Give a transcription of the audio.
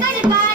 那你